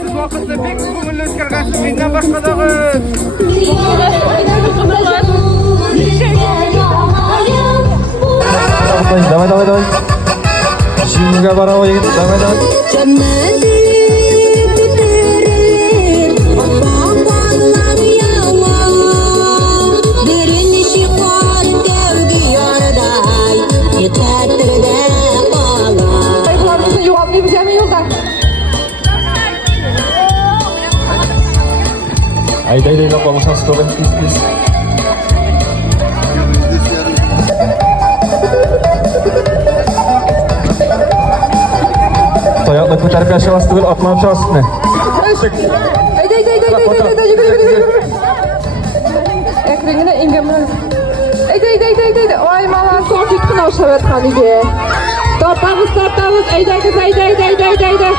Siz vaqtda pek ko'ngilli o'tkazgansiz, mendan boshqa dag'i. Давай. Şimdi bravo yigit. Давай. Haydi lan vamos a stoppen, please. Ayakla ko'tarib yashayapsiz, bir atlanib chiqasiz ne? Haydi. Ekranga ingamlar. Haydi. Oy, mana so'nggi kun o'shaverganiga. Tortamiz. Haydi.